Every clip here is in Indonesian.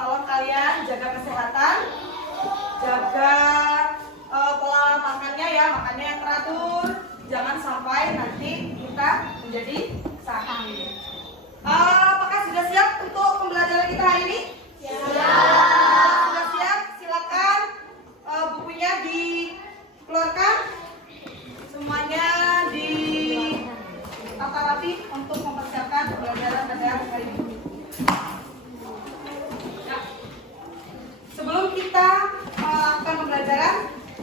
tolong kalian jaga kesehatan, jaga pola makannya ya, makannya yang teratur, jangan sampai nanti kita menjadi sakit. Apakah sudah siap untuk pembelajaran kita hari ini? Sudah siap? Silakan bukunya dikeluarkan, semuanya di tata rapi untuk mempersiapkan pembelajaran pada hari ini. Sebelum kita melakukan pembelajaran,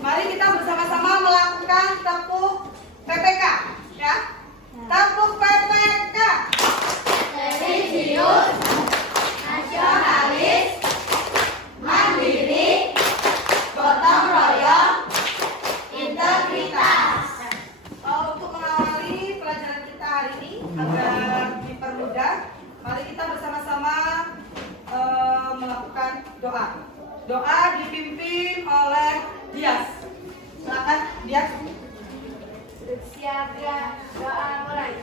mari kita bersama-sama melakukan tepuk PPK, ya. Tepuk PPK. Religius, nasionalis, mandiri, gotong royong, integritas. Untuk mengawali pelajaran kita hari ini agar dipermudah, mari kita bersama-sama melakukan doa. Doa dipimpin oleh Dias. Silakan Dias. Siap ya, doa mulai.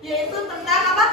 Yaitu tentang apa?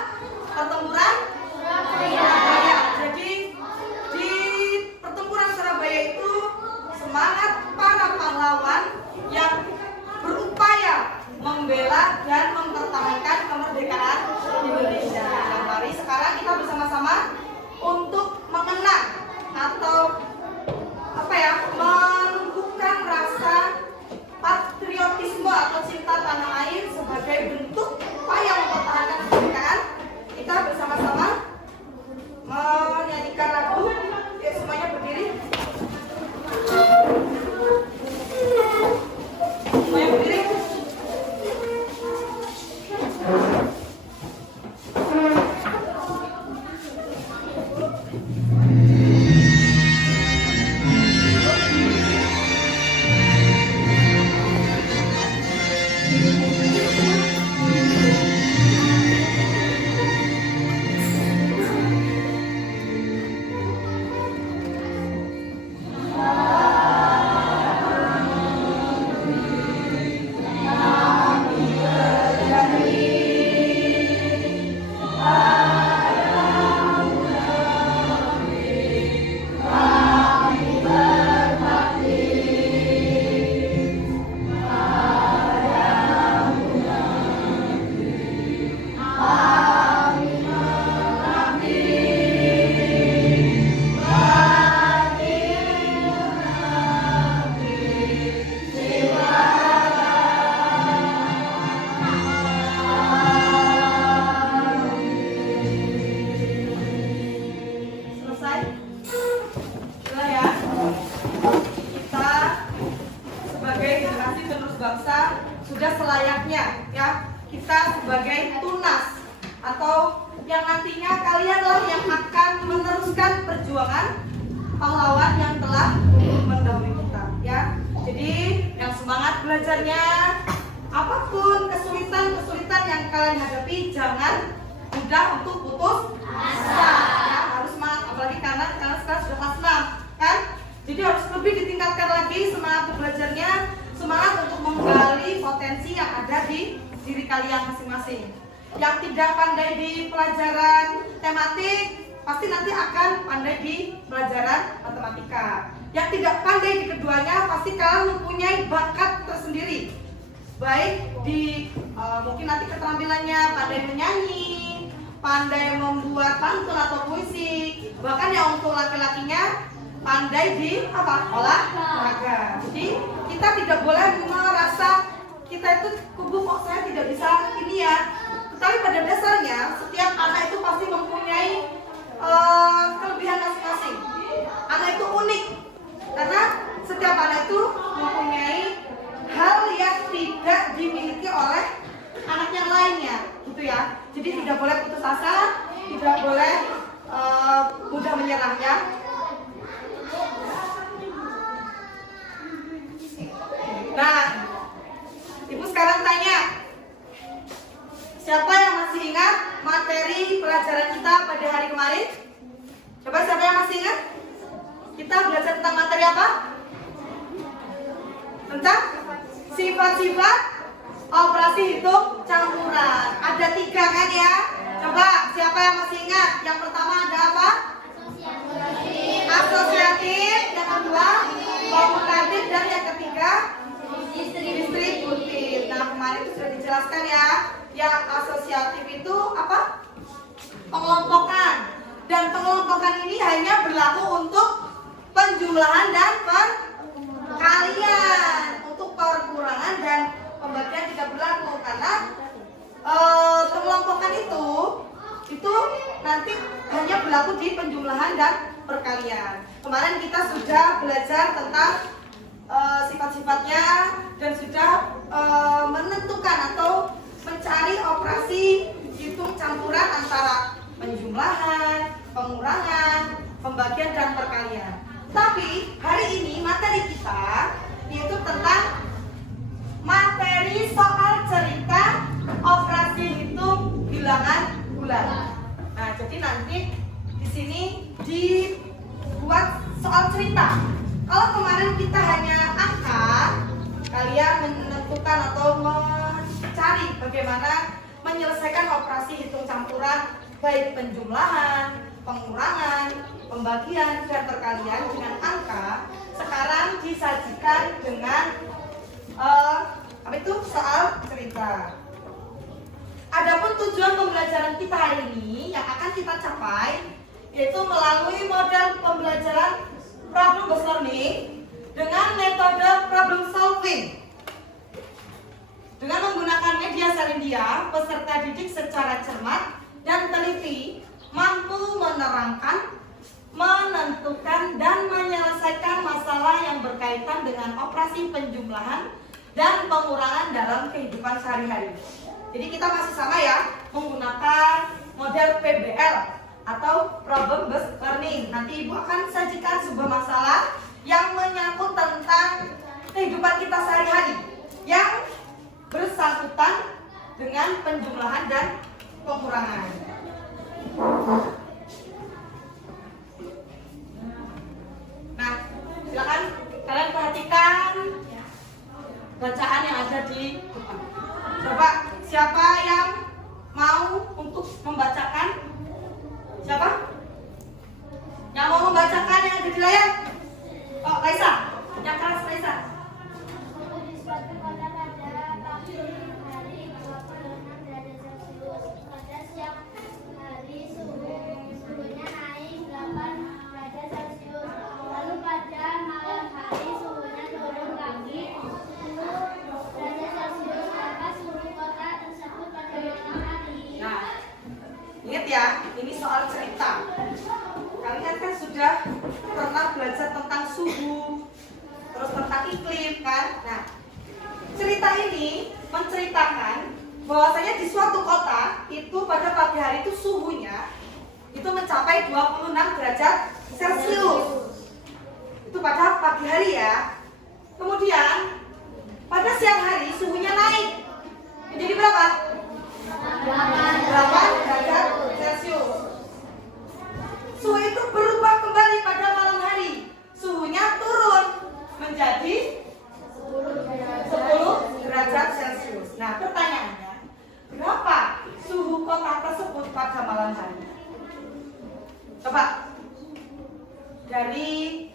yang nantinya kalianlah yang akan meneruskan perjuangan pahlawan yang telah mendahului kita, ya. Jadi yang semangat belajarnya, apapun kesulitan yang kalian hadapi, jangan mudah untuk putus asa, ya. Harus semangat, apalagi karena sekarang sudah kelas 6, kan? Jadi harus lebih ditingkatkan lagi semangat belajarnya, semangat untuk menggali potensi yang ada di diri kalian masing-masing. Yang tidak pandai di pelajaran tematik, pasti nanti akan pandai di pelajaran matematika. Yang tidak pandai di keduanya, pasti kalian mempunyai bakat tersendiri. Baik di mungkin nanti keterampilannya pandai menyanyi, pandai membuat pantun atau puisi, bahkan yang untuk laki-lakinya pandai di olahraga. Jadi kita tidak boleh merasa kita itu kubu kok saya tidak bisa ini ya. Tetapi pada dasarnya setiap anak itu pasti mempunyai kelebihan masing-masing. Anak itu unik karena setiap anak itu mempunyai hal yang tidak dimiliki oleh anak yang lainnya, gitu ya. Jadi tidak boleh putus asa, tidak boleh mudah menyerah, ya. Nah, Ibu sekarang tanya, siapa yang masih ingat materi pelajaran kita pada hari kemarin? Coba siapa yang masih ingat? Kita belajar tentang materi apa? Tentang sifat-sifat operasi hitung campuran. Ada 3 kan ya? Coba siapa yang masih ingat? Yang pertama ada apa? Asosiatif. Yang kedua komutatif. Dan yang ketiga distributif. Nah, kemarin itu sudah dijelaskan ya. Yang asosiatif itu apa? Pengelompokan. Dan pengelompokan ini hanya berlaku untuk penjumlahan dan perkalian. Untuk perkurangan dan pembagian tidak berlaku karena pengelompokan itu nanti hanya berlaku di penjumlahan dan perkalian. Kemarin kita sudah belajar tentang sifat-sifatnya dan sudah menentukan atau mencari operasi hitung campuran antara penjumlahan, pengurangan, pembagian dan perkalian. Tapi hari ini materi kita yaitu tentang materi soal cerita operasi hitung bilangan bulan. Nah, jadi nanti di sini dibuat soal cerita. Kalau kemarin kita hanya angka, kalian menentukan atau mencari bagaimana menyelesaikan operasi hitung campuran baik penjumlahan, pengurangan, pembagian dan perkalian dengan angka. Sekarang disajikan dengan soal cerita. Adapun tujuan pembelajaran kita hari ini yang akan kita capai yaitu melalui model pembelajaran problem based learning dengan metode problem solving. Dengan menggunakan media Salindia, peserta didik secara cermat dan teliti mampu menerangkan, menentukan dan menyelesaikan masalah yang berkaitan dengan operasi penjumlahan dan pengurangan dalam kehidupan sehari-hari. Jadi kita masih sama ya, menggunakan model PBL atau problem based learning. Nanti Ibu akan sajikan sebuah masalah yang menyangkut tentang kehidupan kita sehari-hari yang bersangkutan dengan penjumlahan dan pengurangan. Nah, silakan kalian perhatikan bacaan yang ada di depan. Coba siapa yang mau untuk membacakan? Siapa? Yang mau membacakan yang ada di layar? Oh, Raisa. Yang keras, Raisa. Ingat ya, ini soal cerita. Kalian kan sudah pernah belajar tentang suhu, terus tentang iklim kan? Nah, cerita ini menceritakan bahwasanya di suatu kota itu pada pagi hari itu suhunya mencapai 26 derajat Celcius. Itu pada pagi hari ya. Kemudian pada siang hari suhunya naik menjadi berapa? 8 derajat Celcius. Suhu itu berubah kembali pada malam hari. Suhunya turun menjadi 10 derajat Celcius. Nah, pertanyaannya, berapa suhu kota tersebut pada malam hari? Coba dari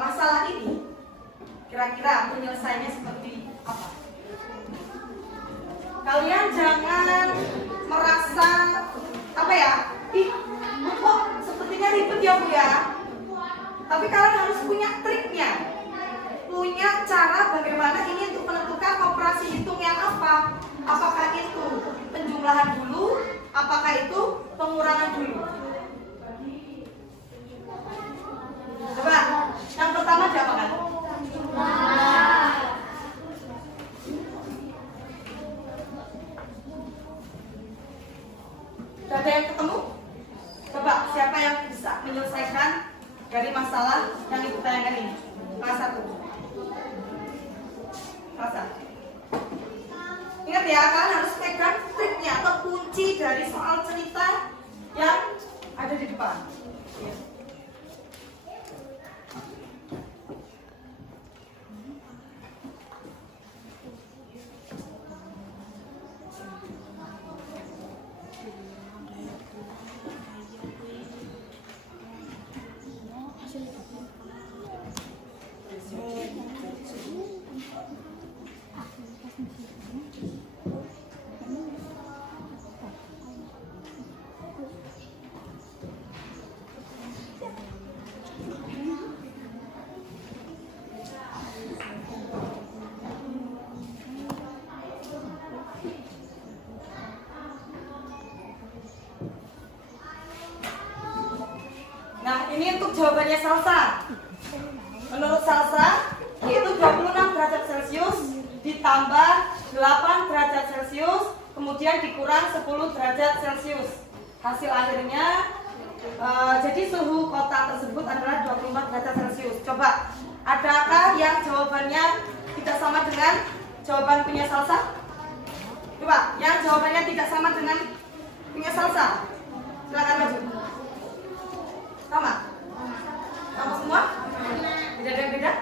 masalah ini kira-kira penyelesaiannya seperti apa? Kalian jangan merasa apa ya? Ih, kok sepertinya ribet ya Bu ya? Tapi kalian harus punya triknya, punya cara bagaimana ini untuk menentukan operasi hitung yang apa. Apakah itu penjumlahan dulu, apakah itu pengurangan dulu? Coba, yang pertama diapakan? Sudah ada yang ketemu? Coba, siapa yang bisa menyelesaikan dari masalah yang ibu tanyakan ini? Kelas 1. Kelas 1. Ingat ya, kalian harus pegang triknya atau kunci dari soal cerita yang ada di depan. Nah, ini untuk jawabannya Salsa. Menurut Salsa, yaitu 26 derajat Celcius ditambah 8 derajat Celcius, kemudian dikurang 10 derajat Celcius. Hasil akhirnya, jadi suhu kota tersebut adalah 24 derajat Celcius. Coba, adakah yang jawabannya tidak sama dengan jawaban punya Salsa? Coba, yang jawabannya tidak sama dengan punya Salsa. Silakan maju. Sama? Sama semua? Tidak ada yang beda?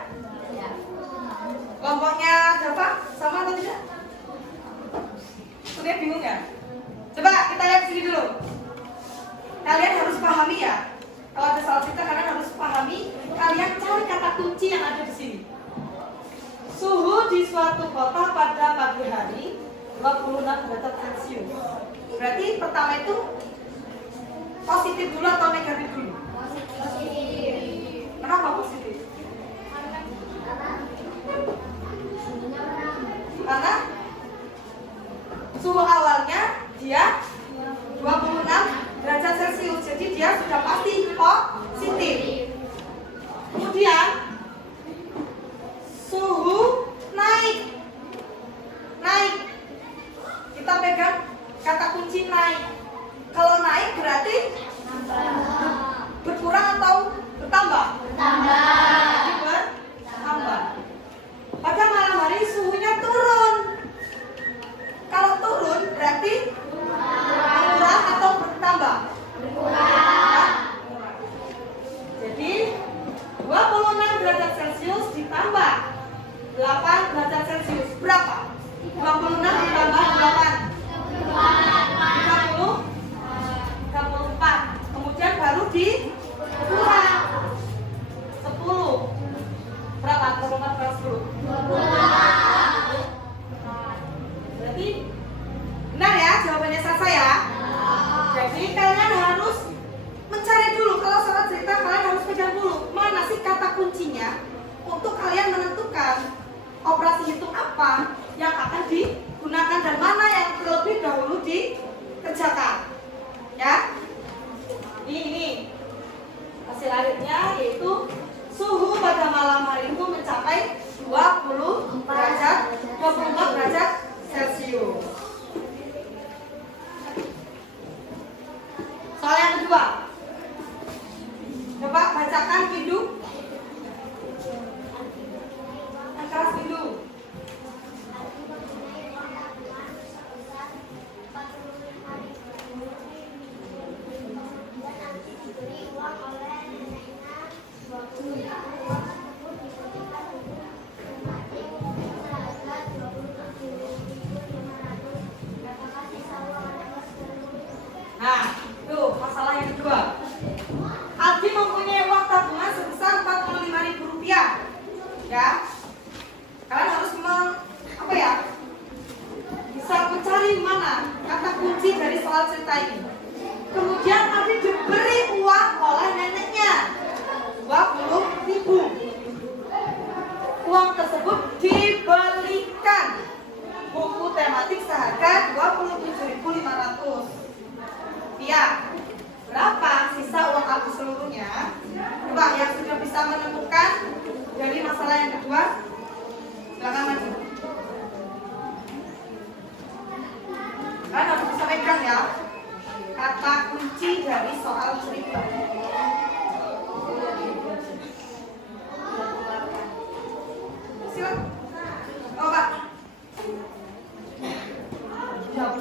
Kelompoknya Java sama atau tidak? Sudah bingung ya? Coba kita lihat sini dulu. Kalian harus pahami ya. Kalau ada soal cerita kalian harus pahami. Kalian cari kata kunci yang ada di sini. Suhu di suatu kota pada pagi hari 26 derajat Celcius. Berarti pertama itu positif dulu atau negatif dulu? Kenapa positif? Karena suhu awalnya dia 26 derajat Celcius, jadi dia sudah pasti positif. Kemudian suhu naik. Kita pegang kata kunci naik. Kalau naik berarti berkurang atau bertambah? Bertambah. Pada malam hari suhunya turun. Kalau turun berarti berkurang atau bertambah? Berkurang. Jadi 26 derajat Celcius ditambah 8 derajat Celcius berapa? 26 ditambah 8 34. Kemudian baru dikurang 10. Berapa? 24 per 10? 28. Berarti benar ya jawabannya Sasa ya? Jadi kalian harus mencari dulu. Kalau salah cerita kalian harus pegang dulu mana sih kata kuncinya untuk kalian menentukan operasi hitung apa yang akan digunakan dan mana yang terlebih dahulu dikerjakan. Ya, ini hasil akhirnya yaitu suhu pada malam hari itu mencapai 24 derajat Celcius. Soal yang kedua, Silakan Bindu. Yang keras Bindu. Nah, tuh masalah yang kedua. Aldi mempunyai uang tabungan sebesar Rp45.000. Ya. Kalian harus bisa mencari mana kata kunci dari soal cerita ini. Kemudian Aldi diberi uang oleh neneknya 20.000. Uang tersebut dibelikan buku tematik seharga 27.500. Iya. Berapa sisa uang Aldi seluruhnya? Coba yang sudah bisa menemukan dari masalah yang kedua, silakan maju. Kalian harus bisa pegang ya kata kunci dari soal cerita. Silakan. Oh, Pak. Jawab.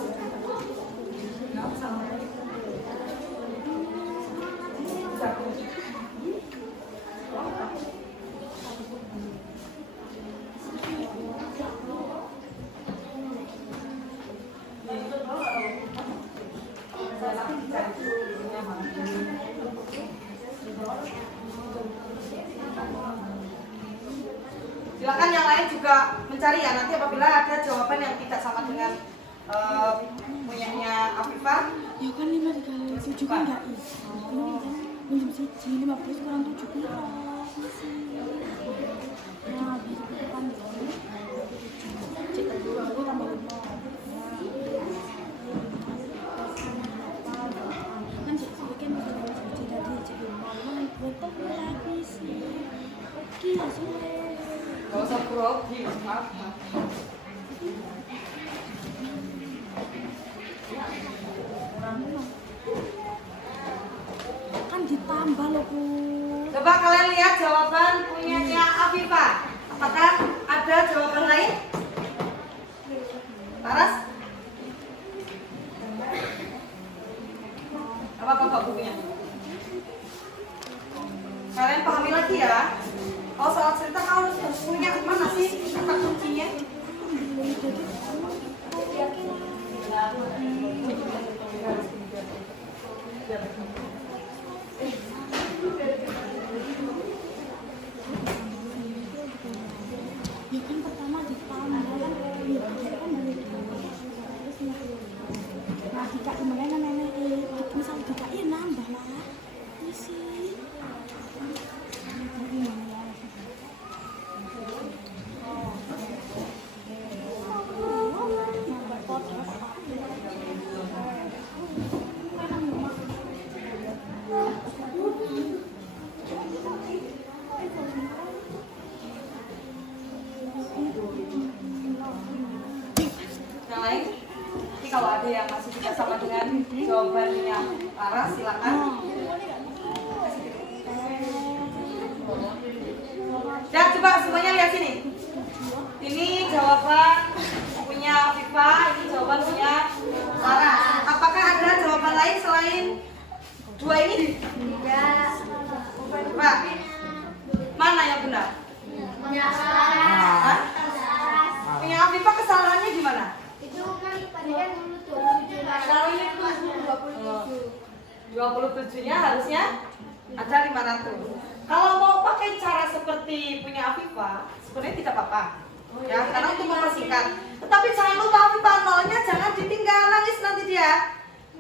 Silakan yang lain juga mencari ya, nanti apabila ada jawaban yang tidak sama dengan punyanya Afifah. Ya kan 5 dikali 7 kan enggak bisa. Minjem siji 15 kurang 7 pira. Nah, bisa kan. Cek dulu aku tambah 5. Kan cek sedikit siji tadi cek 5 betul habis. Oke, hasilnya. Gak usah grogi, maaf. Kan ditambah loh, Bu. Coba kalian lihat jawaban punyanya Afifah. Apakah ada jawaban lain? Laras? Apa bukunya? Kalian pahami lagi ya. Kalau soal cerita kalian harus punya mana sih kata kuncinya? Ya kan pertama ditambah kan nah jika kemarin nenek misal jika nambah lah ini sih Yang lain? Jadi kalau ada yang masih tidak sama dengan jawabannya Laras, silakan. Ya, coba semuanya lihat sini. Ini jawaban punya Afifah, ini jawaban punya Laras. Apakah ada jawaban lain selain dua ini? Tidak. Coba. Mana yang benar? Hah? Punya Afifah kesalahannya di mana? Itu kan tadi kan 27 Kalau ini 27-nya harusnya ada 500. Kalau mau pakai cara seperti punya Afifah, sebenarnya tidak apa-apa. Ya, karena untuk mempersingkat. Tetapi jangan lupa Afifah, nolnya jangan ditinggal, nangis nanti dia.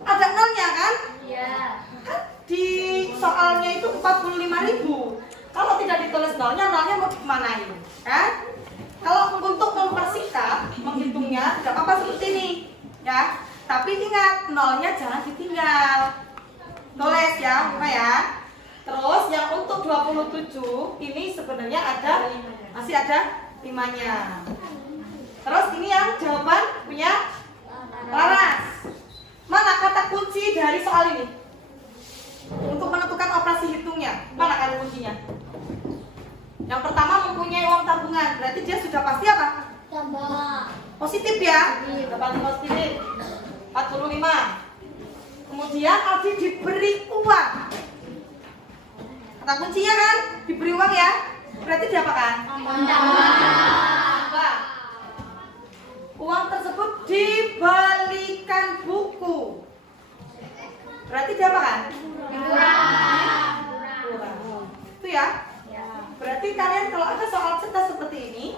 Ada nolnya kan? Iya. Kan di soalnya itu 45.000. Kalau tidak ditulis nolnya mau dikemanain? Kan? Kalau untuk mempersingkat, menghitungnya tidak apa-apa seperti ini, ya. Tapi ingat, nolnya jangan ditinggal. Tulis ya, Buka ya. Terus yang untuk 27 ini sebenarnya masih ada 5-nya. Terus ini yang jawaban punya Laras. Mana kata kunci dari soal ini? Untuk menentukan operasi hitungnya. Mana kata kuncinya? Yang pertama mempunyai uang tabungan, berarti dia sudah pasti apa? Tambah. Positif ya? Dapat positif 45. Kemudian Aldi diberi uang. Kata kuncinya kan? Diberi uang ya? Berarti diapakan? Tambah. Uang tersebut dibalikan buku. Berarti diapakan? Kurang. Itu ya? Berarti kalian kalau ada soal cerita seperti ini,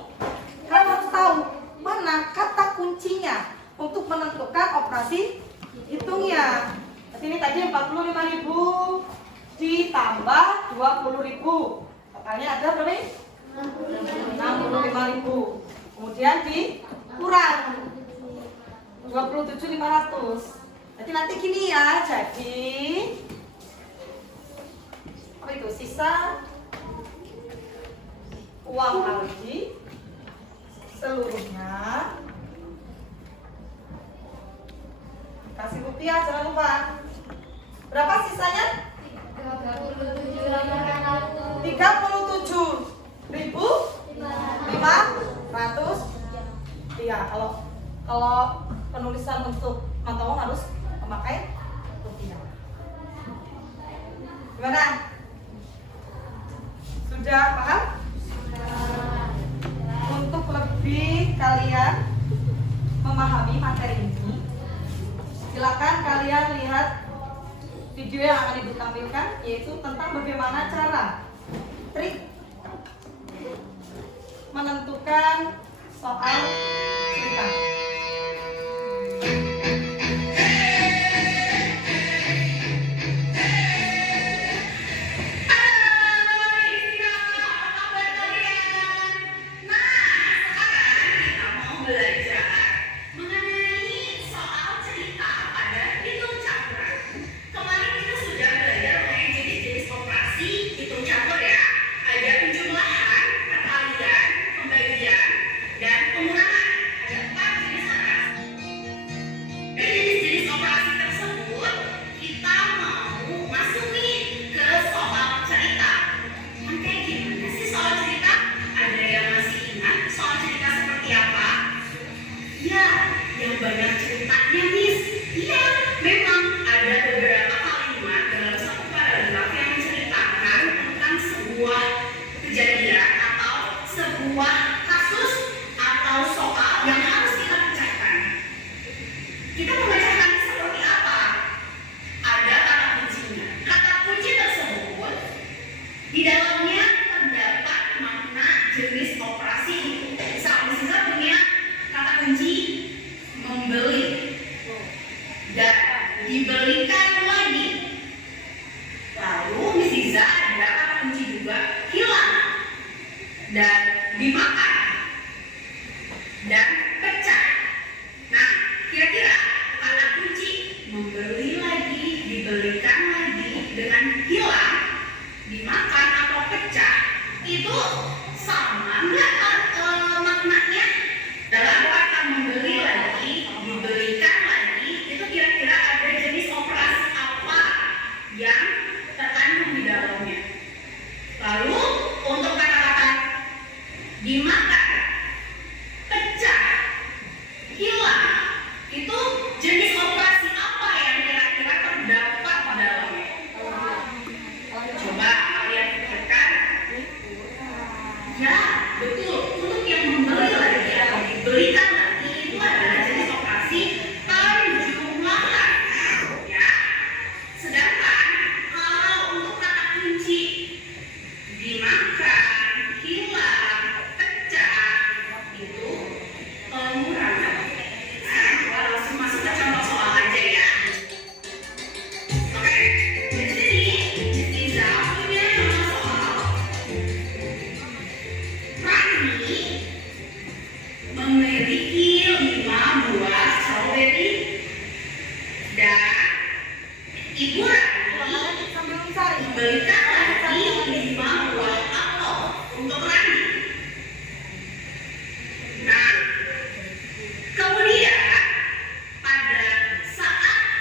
kalian harus tahu mana kata kuncinya untuk menentukan operasi hitungnya. Ini tadi 45.000 ditambah 20.000. Totalnya ada berapa ini? 65.000. Kemudian dikurang 27.500. Berarti nanti gini ya. Jadi apa itu? Sisa uang Aldi seluruhnya kasih rupiah, jangan lupa. Berapa sisanya? 37.500. Iya, kalau penulisan untuk mantauan harus memakai rupiah. Gimana? Sudah paham? Untuk lebih kalian memahami materi ini, silakan kalian lihat video yang akan ibu tampilkan, yaitu tentang bagaimana cara trik menentukan soal cerita.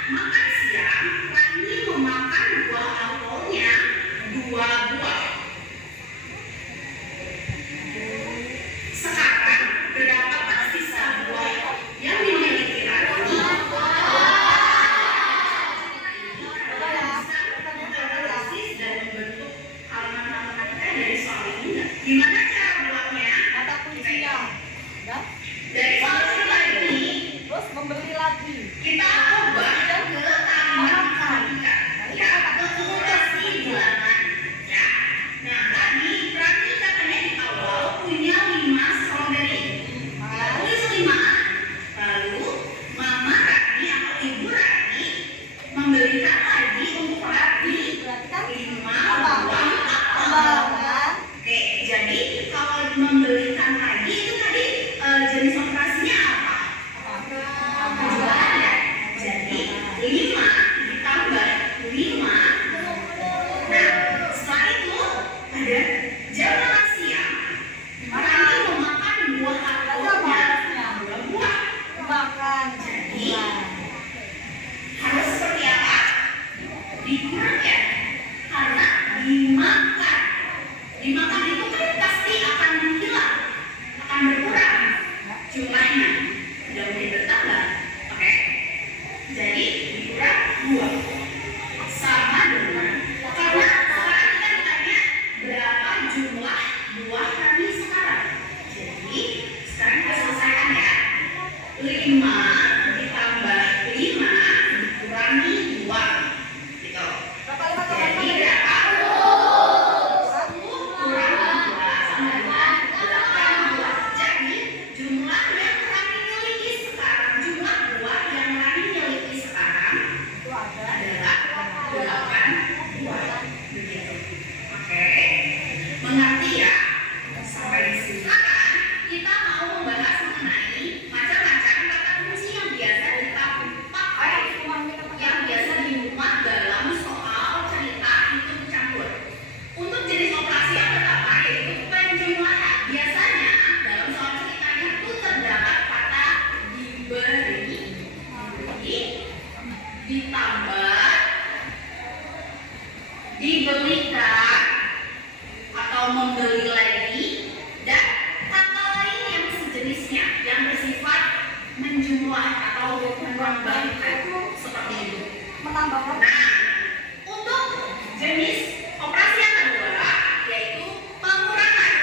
Makan siang, Rani memakan buah apelnya Gimana cara buatnya? Kata kuncinya. Ya. Dari satu lagi, Terus membeli lagi. kita ubah ke tanaman matematika. Ya, ke operasi bilangan. Ya. Nah, tadi Rani katanya di awal punya 5 strawberry. Tulis 5. Lalu Mama Rani atau Ibu Rani membelikan lagi untuk Rani Berarti kan 5 apa? buah apel. Tambahan. Oke, jadi kalau membelikan lagi itu tadi jenis operasinya apa? Penjualan ya. Jadi 5 ditambah 5. Nah, setelah itu ada jam makan siang. Rani memakan buah apelnya. Dua buah. Makan. Jadi harus seperti apa? Dikurang ya, karena dimakan. Dimakan itu kan pasti akan hilang, akan berkurang jumlahnya, tidak mungkin bertambah. Oke, jadi dikurang 2 sama dengan, karena sekarang kita ditanya berapa jumlah buah Rani sekarang. Jadi sekarang kita selesaikan ya. 5 ditambah 5 dikurangi 2 gitu. Berapa lima Jadi tambah berapa? 10 kurang 2 sama dengan 82. Jadi jumlah yang Rani miliki sekarang, jumlah buah yang Rani miliki sekarang itu ada. adalah 82. Begitu. Oke. Mengerti ya? Sampai di sini. Sekarang kita mau membahas mengenai macam-macam kata kunci yang biasa kita pakai, yang biasa dimuat dalam soal cerita hitung campur. Untuk jenis operasi yang pertama yaitu penjumlahan. Biasanya dalam soal cerita itu terdapat kata diberi, ditambah, dibelikan, atau membeli lagi, dan kata lain yang sejenisnya yang bersifat menjumlah atau menambahkan seperti itu. Menambahkan. Nah, untuk jenis operasi yang kedua yaitu pengurangan.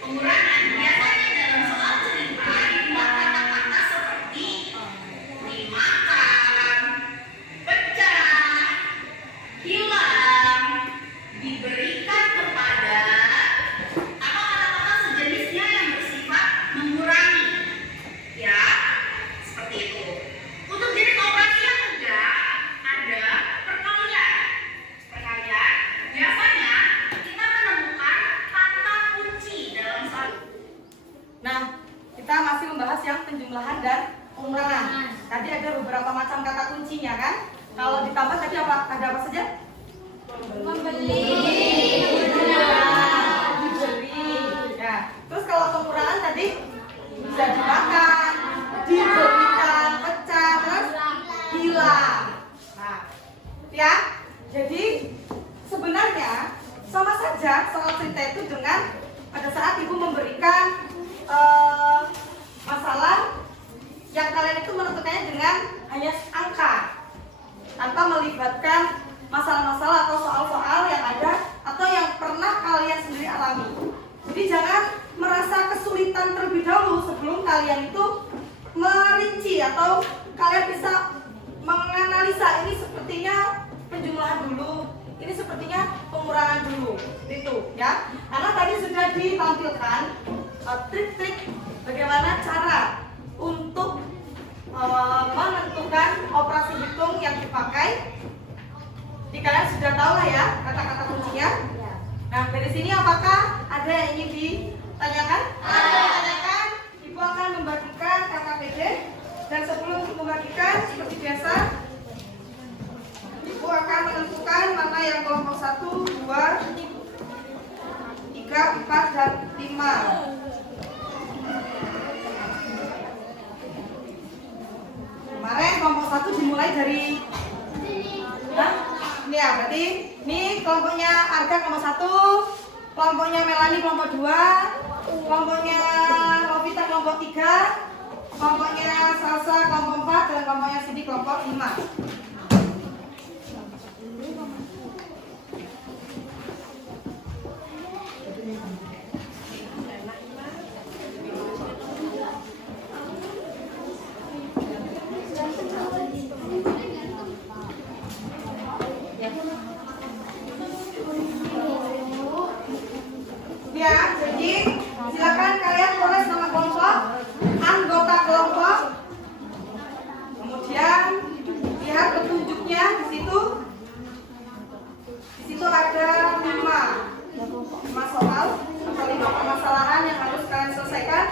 Pengurangan biasanya dalam soal cerita dibuat kata-kata seperti dimakan, pecah, hilang, diberikan kepada, atau kata-kata sejenisnya yang bersifat mengurangi. Ya, seperti itu. Untuk jenis operasi yang ketiga ada perkalian. Perkalian biasanya kita menemukan kata kunci dalam soal. Nah, kita masih membahas yang penjumlahan dan pengurangan. Tadi ada beberapa macam kata kuncinya kan? Kalau ditambah tadi apa? Ada apa saja? Membeli. Diberi. Ya. Terus kalau pengurangan tadi bisa dimakan, diberikan, pecah, terus hilang. Nah, ya. Jadi sebenarnya sama saja soal cerita itu dengan pada saat ibu memberikan masalah yang kalian itu menentukannya dengan hanya angka tanpa melibatkan masalah-masalah atau soal-soal yang ada atau yang pernah kalian sendiri alami. Jadi jangan merasa kesulitan terlebih dahulu sebelum kalian itu merinci atau kalian bisa menganalisa ini sepertinya penjumlahan dulu, ini sepertinya pengurangan dulu, itu ya. Karena tadi sudah ditampilkan trik-trik bagaimana cara untuk menentukan operasi hitung yang dipakai. Jadi kalian sudah tahu lah ya kata-kata kuncinya. Nah, dari sini apakah ada yang ingin ditanyakan? Tanyakan. Ibu akan membagikan KKPD dan sebelum membagikan seperti biasa Ibu akan menentukan mana yang kelompok 1, 2, 3, 4, dan 5. Kemarin kelompok 1 dimulai dari ini ya, berarti ini kelompoknya Arga kelompok 1, kelompoknya Melani kelompok 2, kelompoknya Novita kelompok 3, kelompoknya Salsa kelompok 4, dan kelompoknya Sidi kelompok 5. Jadi silakan kalian tulis nama kelompok, anggota kelompok, kemudian lihat petunjuknya di situ. Di situ ada 5 soal atau 5 permasalahan yang harus kalian selesaikan.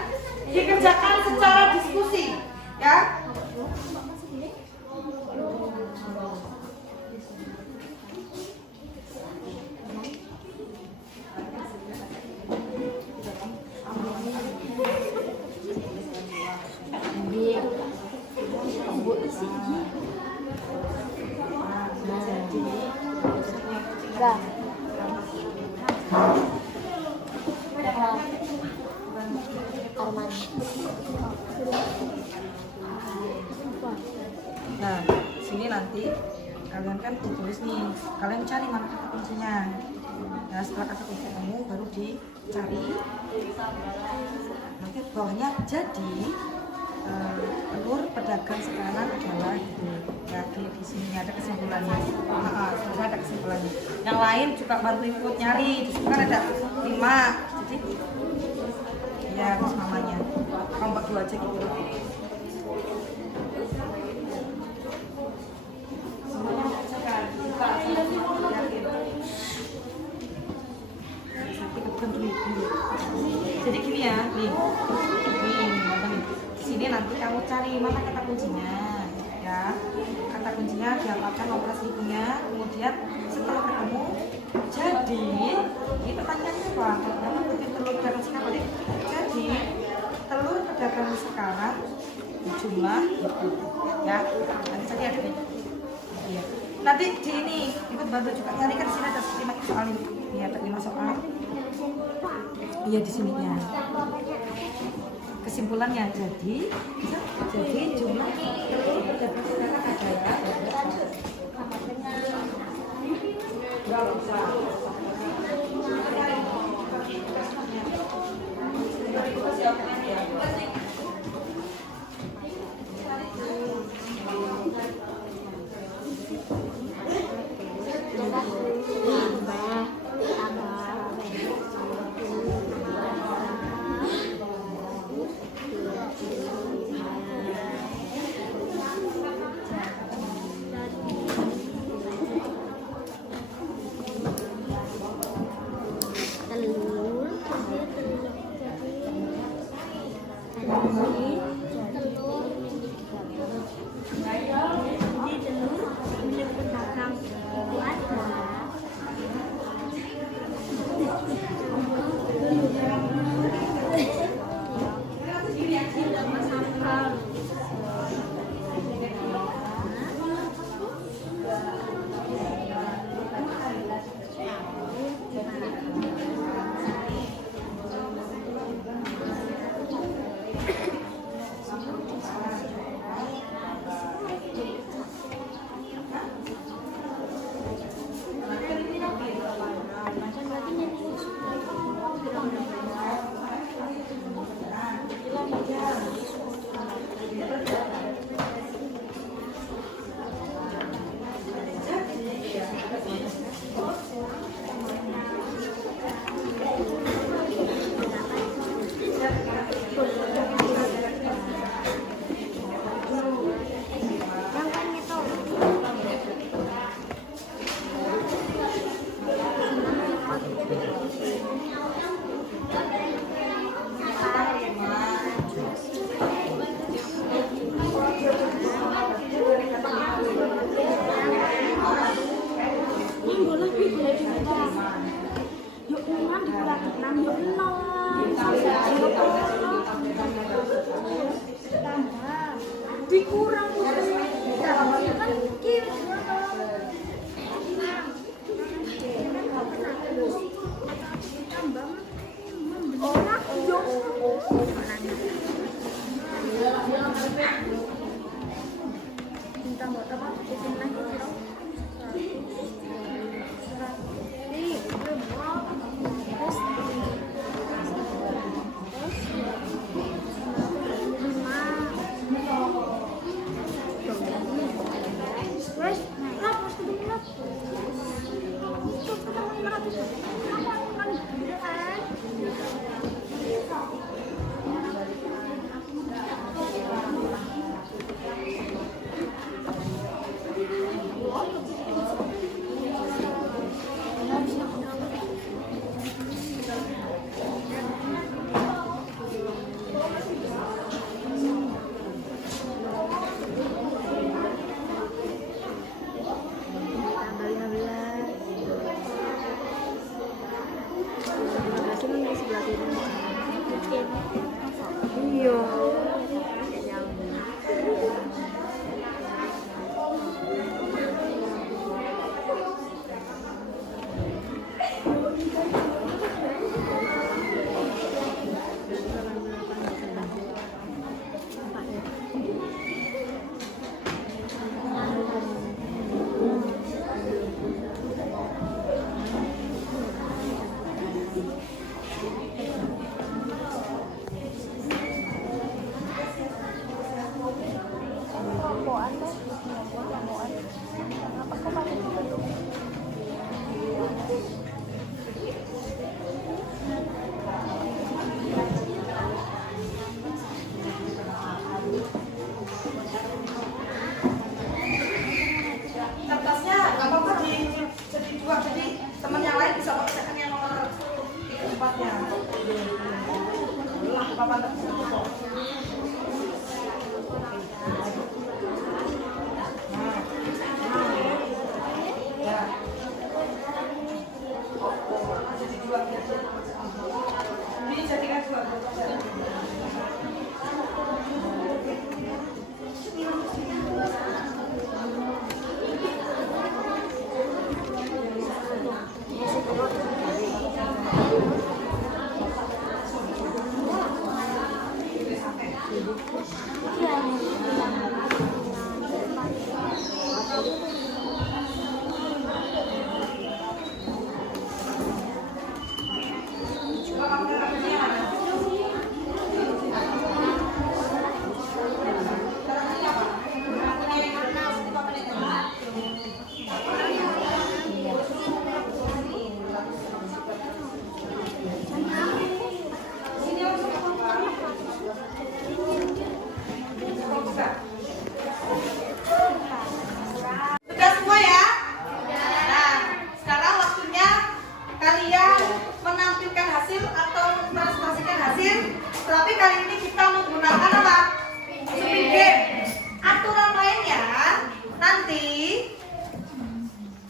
Dikerjakan secara diskusi, ya. Nah, sini nanti kalian kan ditulis nih, kalian cari mana kata kuncinya. Nah, setelah kata kunci kamu baru dicari. Nanti bawahnya jadi telur pedagang sekarang adalah gitu. Ya, di sini ada kesimpulannya. Sebenarnya ada kesimpulannya. Yang lain juga bantu ikut nyari. Di sini kan ada 5. Jadi ya atas namanya. Kamu bagi aja gitu. Semuanya dikerjakan. Buka. Jadi gini ya, nih. Sini nanti kamu cari mana kata kuncinya, ya. Kata kuncinya dihafalkan nomor seribunya, kemudian setelah ketemu, jadi ini pertanyaannya apa? Berapa butir telur pedagang sekarang? Jadi telur pedagang sekarang jumlah itu, ya. Nanti tadi ada nih. Iya. Nanti di ini ikut bantu juga cari kan di sini ada 5 soal ini. Iya, ada 5 soal. Iya di sininya. Kesimpulannya jadi jumlah telur pedagang sekarang adalah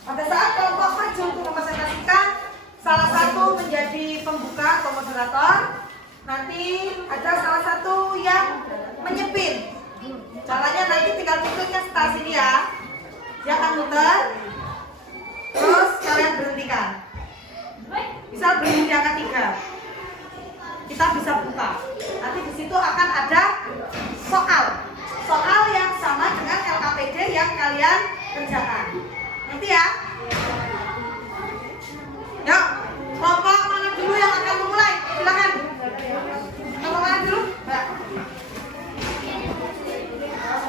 Pada saat kelompok maju untuk mempresentasikan, salah satu menjadi pembuka atau moderator. Nanti ada salah satu yang menyepin. Caranya nanti tinggal tutupnya setelah sini ya. Dia akan muter. Terus kalian berhentikan. Misal berhenti di angka 3. Kita bisa buka. Nanti di situ akan ada soal yang sama dengan LKPD yang kalian kerjakan. Nanti ya. Yuk, kelompok mana dulu yang akan memulai? Silakan. Kelompok mana dulu? Mbak.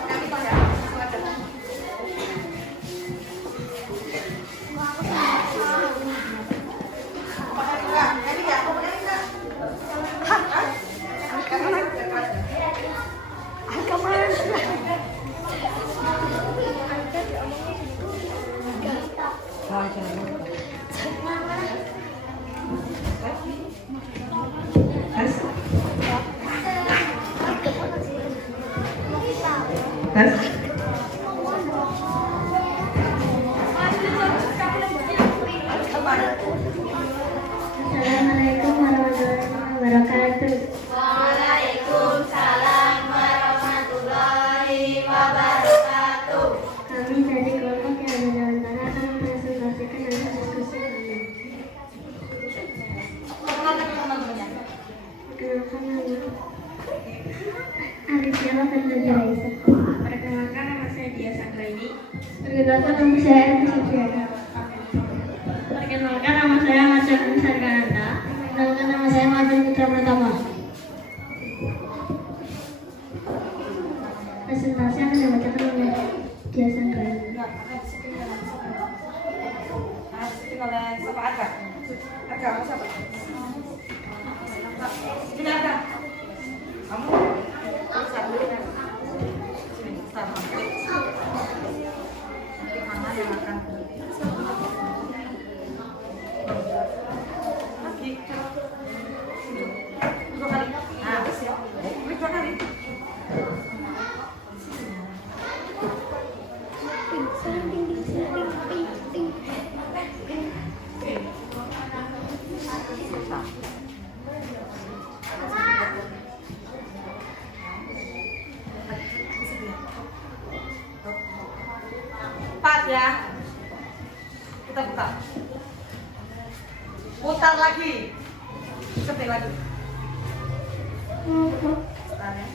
Kami pada langsung aja. Kelompoknya juga. Ini ya, kelompoknya juga. Hah? Assalamualaikum warahmatullahi wabarakatuh. Waalaikumsalam warahmatullahi wabarakatuh. Kami dari kelompok yang ada dalam tanah akan mempresentasikan hasil diskusi kami. Perkenalkan teman-temannya. Perkenalkan nama Arifia Fernanda Raisa. Perkenalkan nama saya Dia Sagraini. Perkenalkan nama saya Elvi Supriana. Perkenalkan nama saya Marcel Sarkananda. Perkenalkan nama saya Martin Putra Pratama. Presentasi akan dibacakan oleh Dia Sagraini. Ya, akan disipin oleh siapa Aga? Aga, sama siapa? Sini Aga. Kamu sini, sama. Nanti mana yang akan lagi? Dua kali. Nah, siap. Dua kali. Empat ya. Kita buka. Putar lagi. Seperti lagi. Putar ya.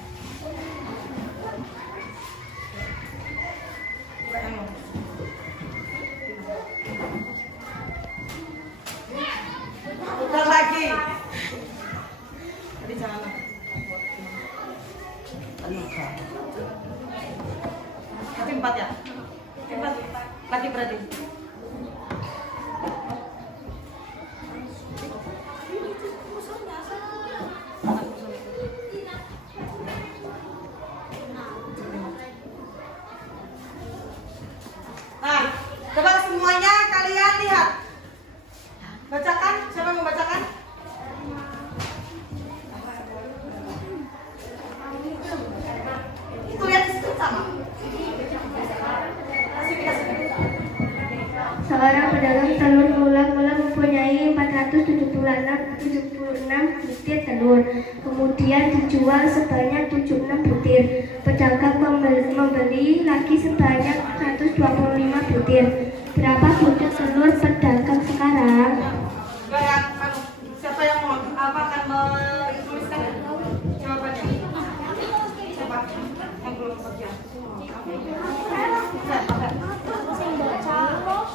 Buka yang mau. Putar lagi. Tadi jangan. Tapi 4 ya. 4 lagi berarti. Nah, coba semuanya kalian lihat. Bacakan, siapa yang membacakan? Itu lihat di situ sama. Seorang pedagang telur mula-mula mempunyai 476 butir telur. Kemudian dijual sebanyak 76 butir. Pedagang membeli lagi sebanyak 125 butir. Berapa butir telur pedagang sekarang? Siapa yang mau akan menuliskan jawabannya? Siapa yang belum bagian?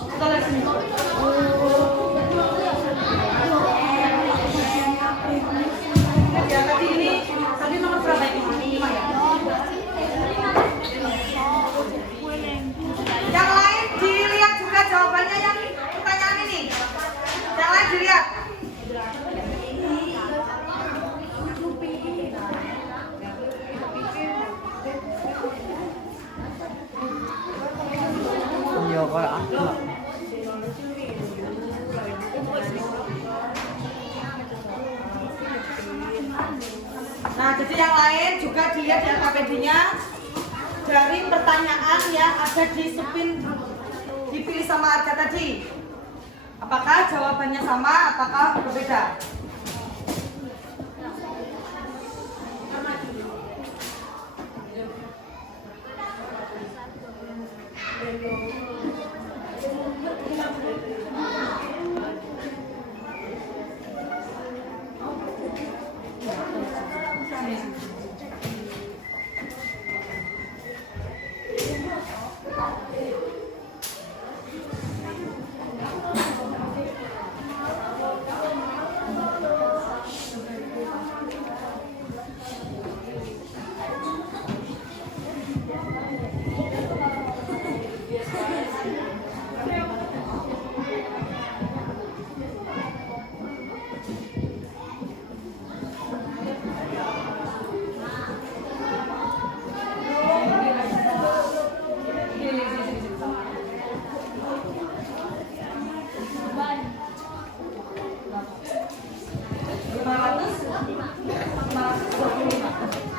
Kita lihat sini. Ya, tadi ini tadi nomor berapa ini? 5 ya? Yang lain dilihat juga jawabannya yang pertanyaan ini. Yang lain dilihat. Iya, kayak ada. Nah, jadi yang lain juga dilihat di LKPD-nya dari pertanyaan yang ada di spin, dipilih sama Arka tadi? Apakah jawabannya sama ataukah berbeda?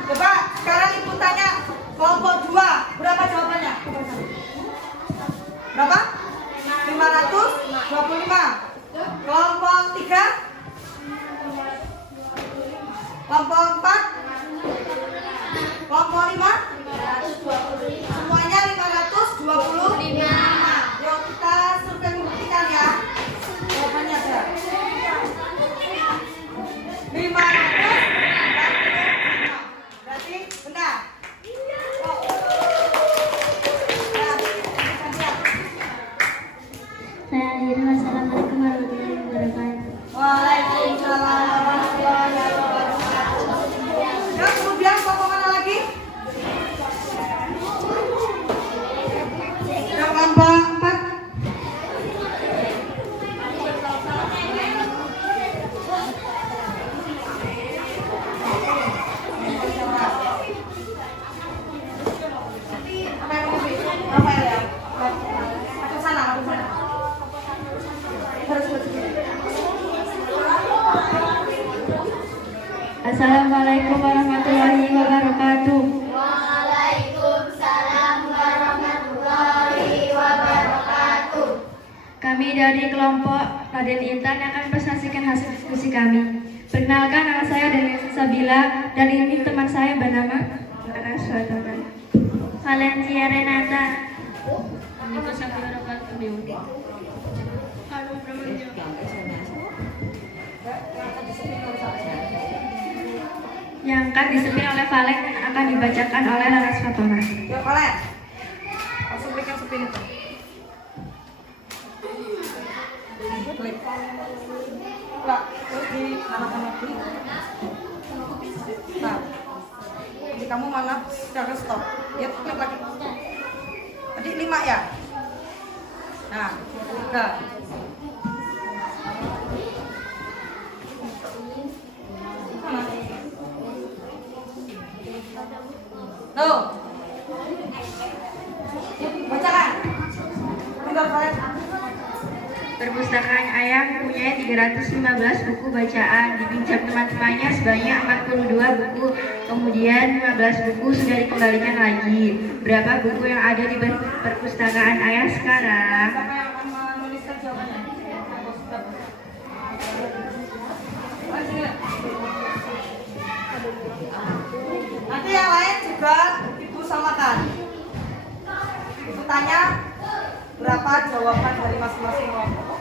Coba sekarang ibu tanya kelompok 2, berapa jawabannya? Berapa? 525. Kelompok 3? Kelompok 4? Kelompok 5? Semuanya 525. Yuk kita survei membuktikan ya. Jawabannya ada 545. Berarti benar. Saya akhiri. Wassalamualaikum warahmatullahi wabarakatuh. Waalaikumsalam warahmatullahi wabarakatuh. Ya, kemudian kelompok mana lagi? Yang kelompok 4. Assalamualaikum warahmatullahi wabarakatuh. Waalaikumsalam warahmatullahi wabarakatuh. Kami dari kelompok Raden Intan akan presentasikan hasil diskusi kami. Perkenalkan, nama saya Denisa Sabila dan ini teman saya bernama Valencia Renata. Yang akan disepiin oleh Valen akan dibacakan oleh Laras Fatona. Ya, Valen. Langsung berikan sepin itu. Klik. Pak, terus di anak-anak klik. Nah, jadi kamu mana? Jangan stop. Ya, klik lagi. Tadi 5 ya? Nah, 3. Tuh. Bacakan. Bentar, Valen. Perpustakaan Ayah mempunyai 315 buku bacaan, dipinjam teman-temannya sebanyak 42 buku, kemudian 15 buku sudah dikembalikan lagi. Berapa buku yang ada di perpustakaan Ayah sekarang? Siapa yang akan menuliskan jawabannya? Nanti yang lain juga ibu samakan. Ibu tanya berapa jawaban dari masing-masing kelompok.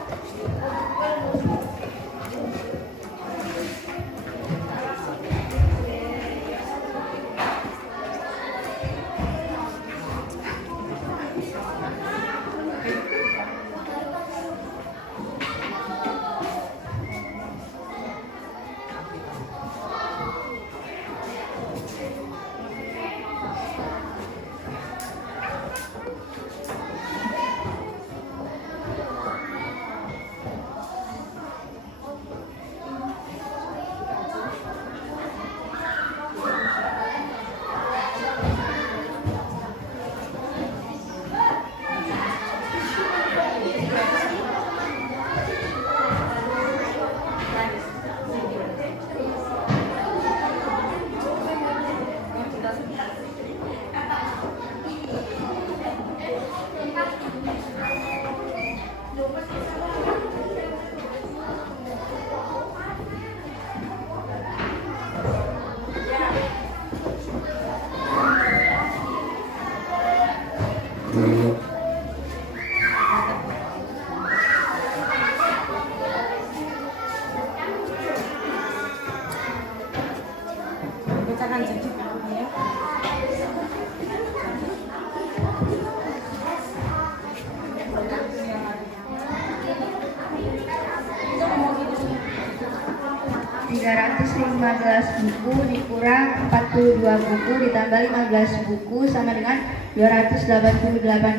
315 buku dikurang 42 buku ditambah 15 buku sama dengan 288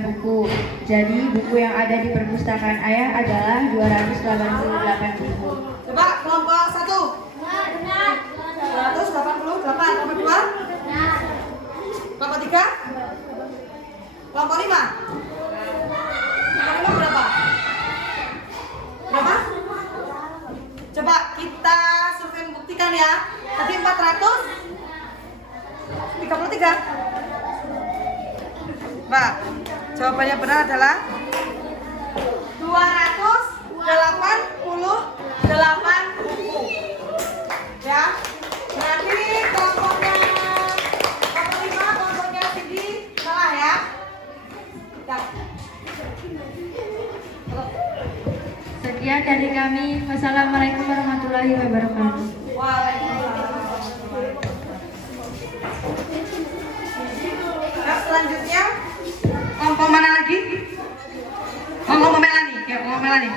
buku. Jadi buku yang ada di perpustakaan ayah adalah 288 buku. Coba kelompok 1. 288. Kelompok 2. Kelompok 3. Kelompok 5. Kelompok 5 berapa? Berapa? Coba kita survei membuktikan ya. Tadi 433. Nah, jawabannya benar adalah 288 buku. Ya. Berarti kelompoknya kelompok 5, kelompoknya Cindy salah ya. Ya. Sekian dari kami. Wassalamualaikum warahmatullahi wabarakatuh. Nah, selanjutnya kelompok mana lagi? Kelompok Melani. Ya, kelompok Melani.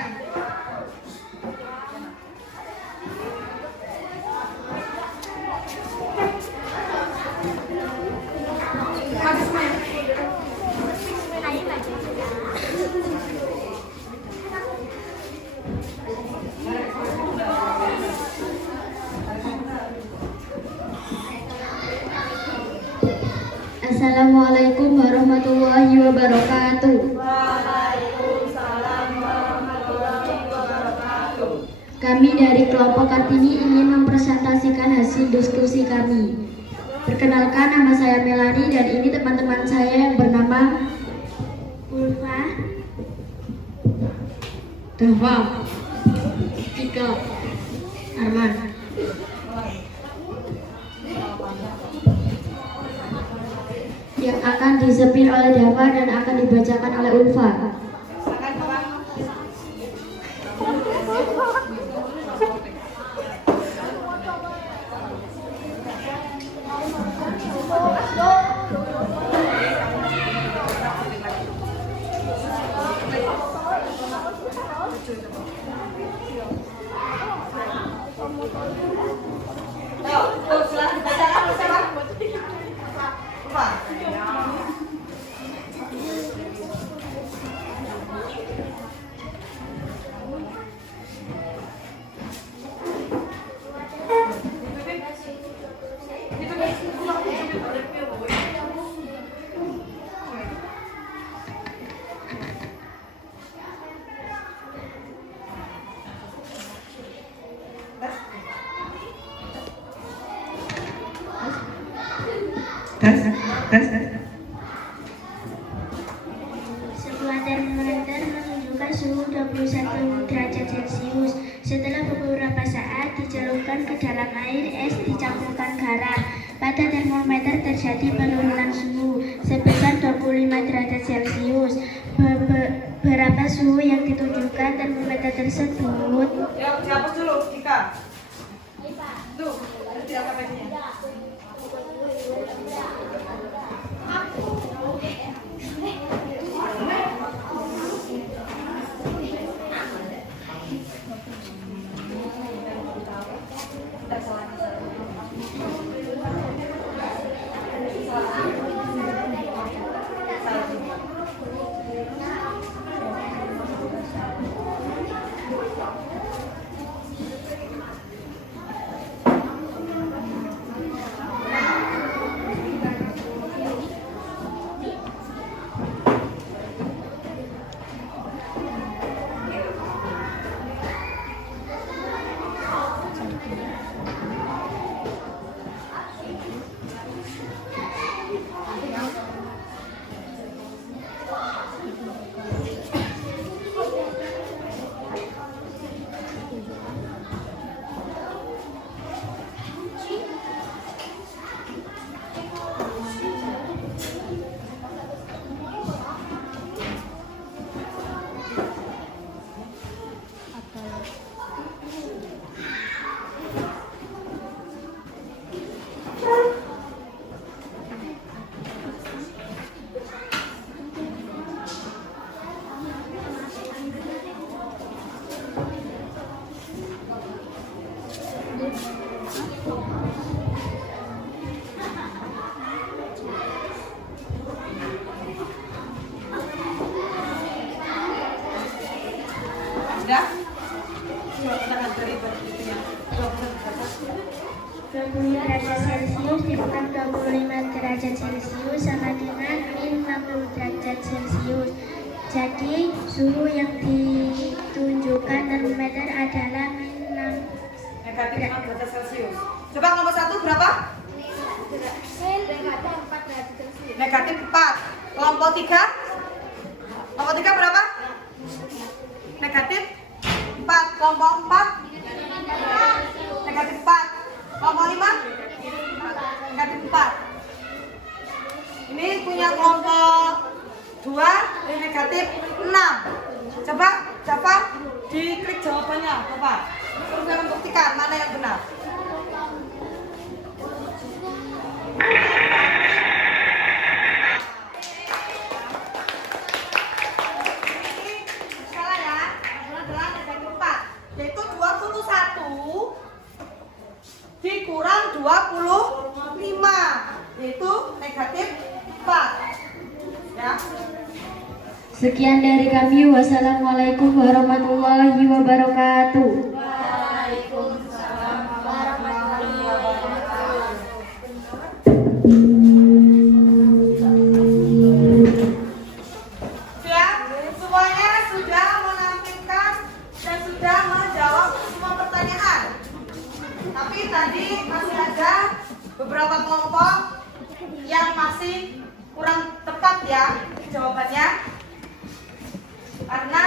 Assalamualaikum warahmatullahi wabarakatuh. Kami dari kelompok Kartini ingin mempresentasikan hasil diskusi kami. Perkenalkan, nama saya Melani dan ini teman-teman saya yang bernama Ulfa, Dava, Tika, Arman. Yang akan disepir oleh Dava dan akan dibacakan oleh Ulfa. Sebuah termometer menunjukkan suhu 21 derajat Celcius. Setelah beberapa saat dicelupkan ke dalam air, es dicampurkan garam. Pada termometer terjadi penurunan suhu sebesar 25 derajat Celcius. Berapa suhu yang ditunjukkan termometer tersebut? Dihapus dulu, Ika. Tuh, tidak KPD-nya. Sudah? Jangan beribad gitu ya. 20 derajat Celcius dikurang 25 derajat Celcius sama dengan min 60 derajat Celcius. Jadi suhu yang ditunjukkan termometer adalah min 6. Negatif 6 derajat Celcius. Coba nomor 1 berapa? Negatif 4. Kelompok 3? Kelompok 3 berapa? Negatif 4. Kelompok 4? Negatif 4. Kelompok 5? Negatif 4. Ini punya kelompok 2 negatif 6. Coba Java diklik jawabannya, Bapak. Terus membuktikan mana yang benar. Salah ya, adalah negatif 4, yaitu 21 dikurang 25, yaitu negatif 4. Ya. Sekian dari kami. Wassalamualaikum warahmatullahi wabarakatuh. Siap? Semuanya sudah menampilkan dan sudah menjawab semua pertanyaan. Tapi tadi masih ada beberapa kelompok yang masih kurang tepat ya jawabannya. Karena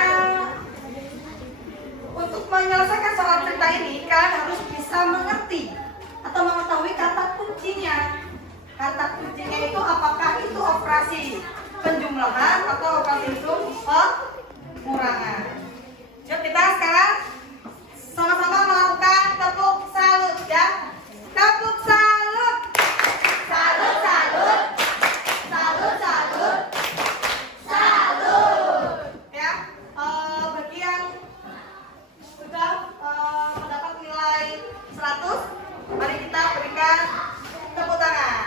untuk menyelesaikan soal cerita ini kalian harus bisa mengerti atau mengetahui kata kuncinya. Kata kuncinya itu apakah itu operasi penjumlahan atau operasi hitung pengurangan. Yuk kita sekarang sama-sama melakukan tepuk salut ya. Tepuk salut. Salut, salut. Salut, salut. Salut. Ya, bagi yang sudah mendapat nilai 100, mari kita berikan tepuk tangan.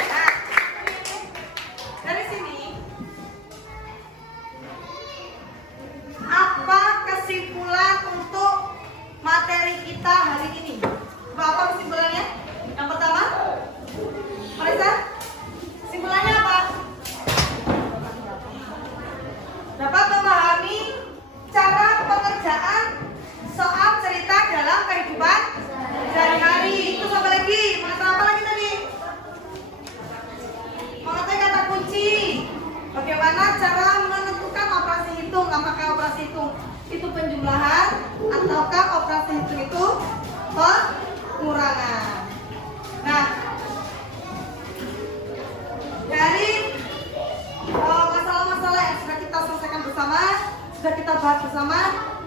Nah, dari sini apa kesimpulan untuk materi kita hari ini? Apa kesimpulannya? Yang pertama, Marisa, kesimpulannya apa? Dapat memahami cara pengerjaan soal cerita dalam kehidupan sehari-hari. Itu apa lagi? Mengetahui apa lagi tadi? Mengetahui kata kunci. Bagaimana cara menentukan operasi hitung? Apakah operasi hitung itu penjumlahan ataukah operasi hitung itu pengurangan? Nah, dari masalah-masalah yang sudah kita selesaikan bersama, sudah kita bahas bersama,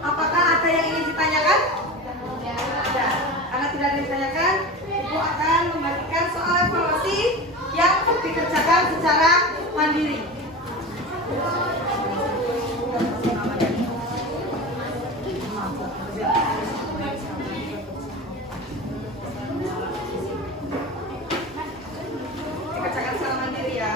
apakah ada yang ingin ditanyakan? Tidak. Karena tidak ada yang ditanyakan, Ibu akan membagikan soal evaluasi yang dikerjakan secara mandiri. Dikerjakan secara mandiri ya.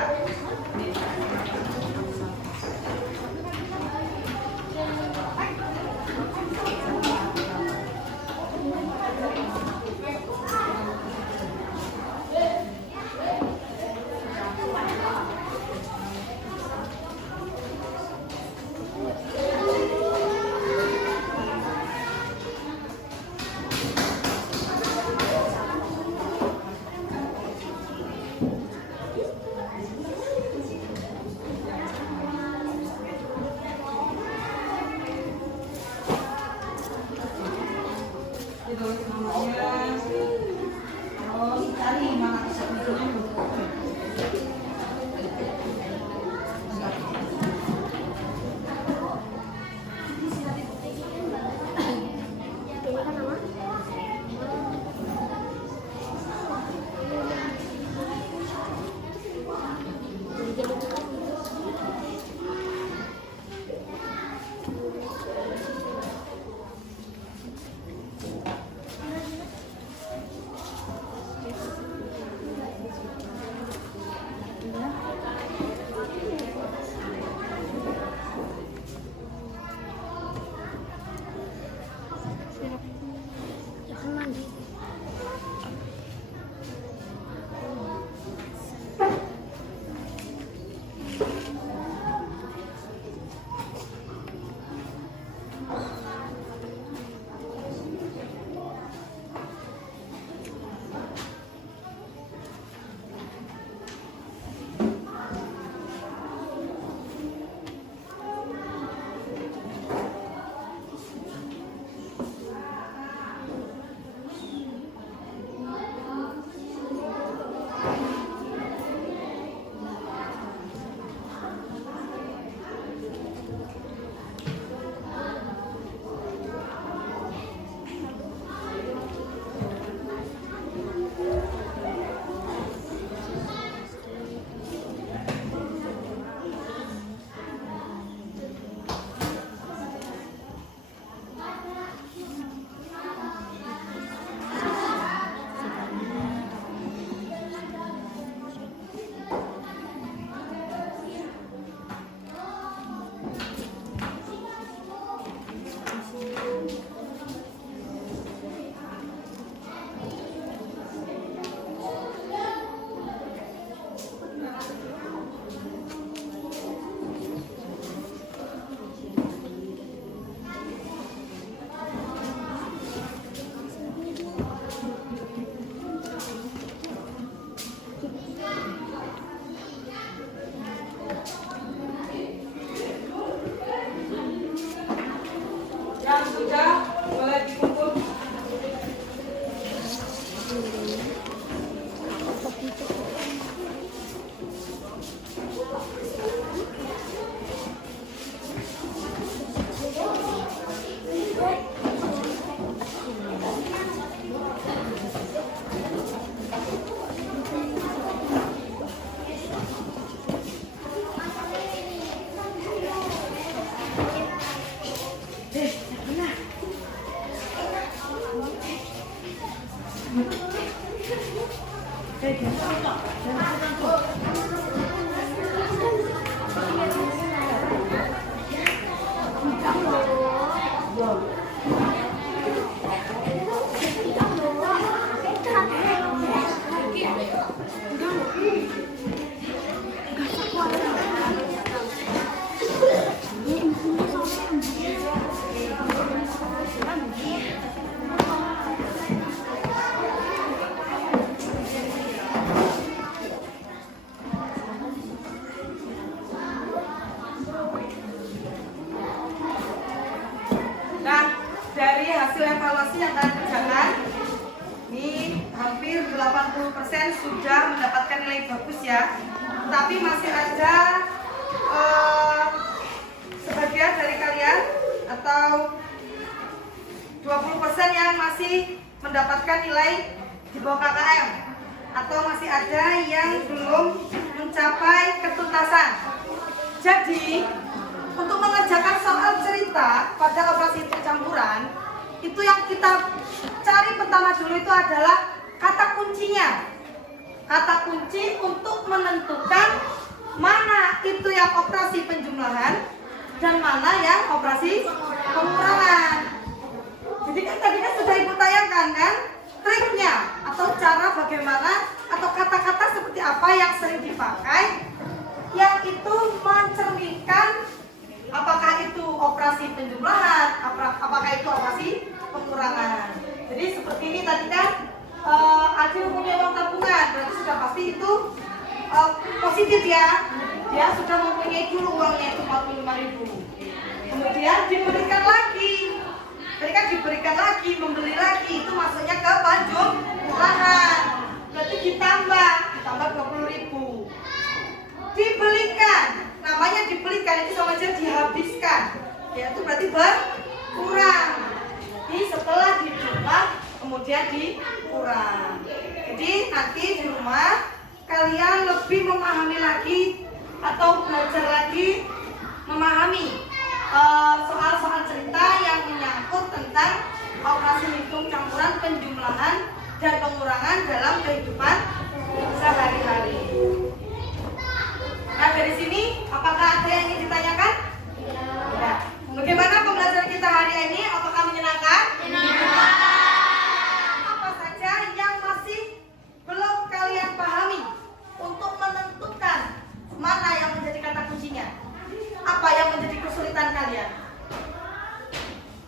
sudah boleh dikumpul. Nah, dari hasil evaluasi yang kalian kerjakan, ini hampir 80% sudah mendapatkan nilai bagus ya. Tapi masih ada sebagian dari kalian atau 20% yang masih mendapatkan nilai di bawah KKM, atau masih ada yang belum mencapai ketuntasan. Jadi untuk mengerjakan soal cerita pada operasi hitung campuran, itu yang kita cari pertama dulu itu adalah kata kuncinya. Kata kunci untuk menentukan mana itu yang operasi penjumlahan dan mana yang operasi pengurangan. Jadi kan tadi kan sudah Ibu tayangkan kan triknya atau cara bagaimana atau kata-kata seperti apa yang sering dipakai yang itu mencerminkan apakah itu operasi penjumlahan, apakah itu operasi pengurangan. Jadi seperti ini tadi kan Adil punya uang tabungan, berarti sudah pasti itu positif ya. Dia sudah mempunyai dulu uangnya itu 45.000. Kemudian diberikan lagi. Tadi kan diberikan lagi, membeli lagi, itu masuknya ke penjumlahan. Berarti ditambah 20.000. Dibelikan, namanya dibelikan itu sama aja dihabiskan, ya itu berarti berkurang. Jadi setelah dijumlah kemudian dikurang. Jadi nanti di rumah kalian lebih memahami lagi atau belajar lagi memahami soal-soal cerita yang menyangkut tentang operasi hitung campuran, penjumlahan dan pengurangan dalam kehidupan sehari-hari. Nah dari sini apakah ada yang ingin ditanyakan? Ya. Bagaimana pembelajaran kita hari ini? Apakah menyenangkan? Menyenangkan. Apa saja yang masih belum kalian pahami untuk menentukan mana yang menjadi kata kuncinya? Apa yang menjadi kesulitan kalian?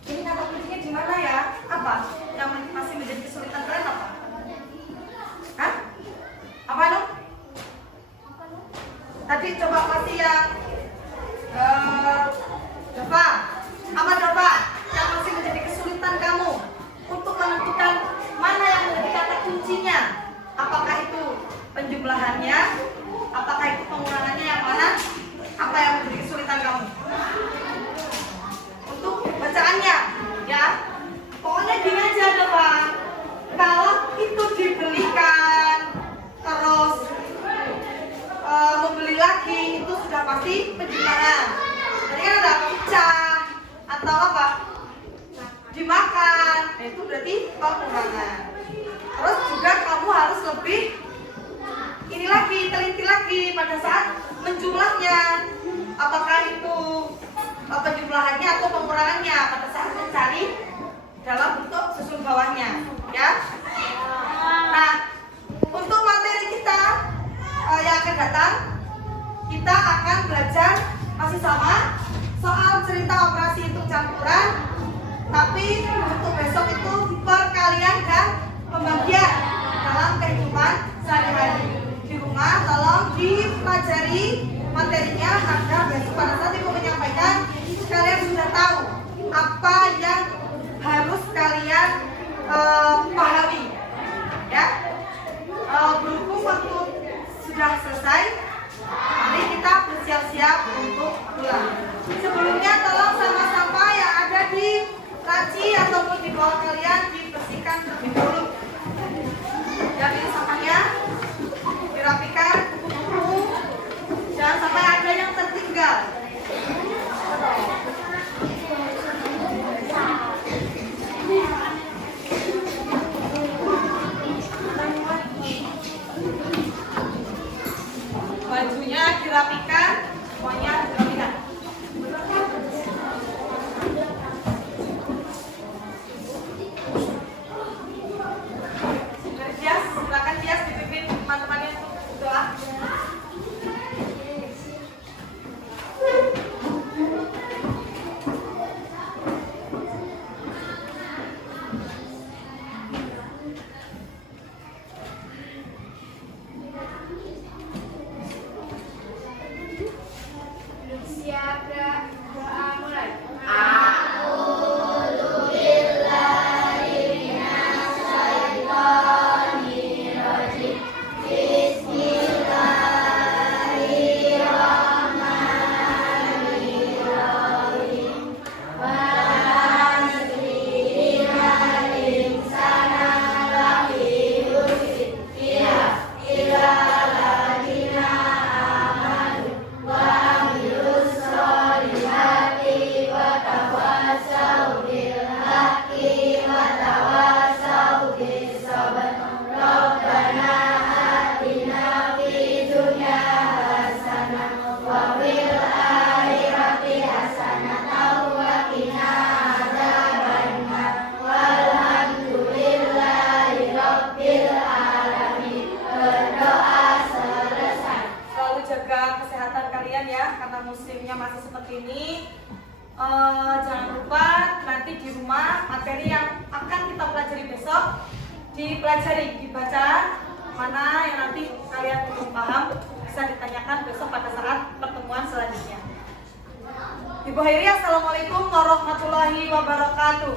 Ini kata kuncinya di mana ya? Apa yang masih menjadi kesulitan kalian apa? Hah? Apa dong? Tadi coba kasih yang Dova. Apa Dova? Yang masih menjadi kesulitan kamu untuk menentukan mana yang menjadi kata kuncinya? Apakah itu penjumlahannya? Apakah itu pengurangannya, yang mana? Apa yang menjadi kesulitan kamu? Untuk bacaannya, ya. Pokoknya gini aja Dova. Kalau itu dibelikan terus membeli lagi itu sudah pasti penjumlahan. Jadi kan ada pecah atau apa? Dimakan, itu berarti pengurangan. Terus juga kamu harus lebih ini lagi, teliti lagi pada saat menjumlahnya. Apakah itu penjumlahannya atau pengurangannya pada saat mencari dalam bentuk susun bawahnya, ya. Nah, untuk materi kita yang akan datang, kita akan belajar masih sama soal cerita operasi hitung campuran, tapi untuk besok itu perkalian dan pembagian dalam kehidupan sehari-hari. Di rumah tolong dipelajari materinya agar besok pada saat ibu menyampaikan kalian sudah tahu apa yang semua materi yang akan kita pelajari besok dipelajari, dibaca, mana yang nanti kalian belum paham bisa ditanyakan besok pada saat pertemuan selanjutnya. Ibu Hairi, assalamualaikum warahmatullahi wabarakatuh.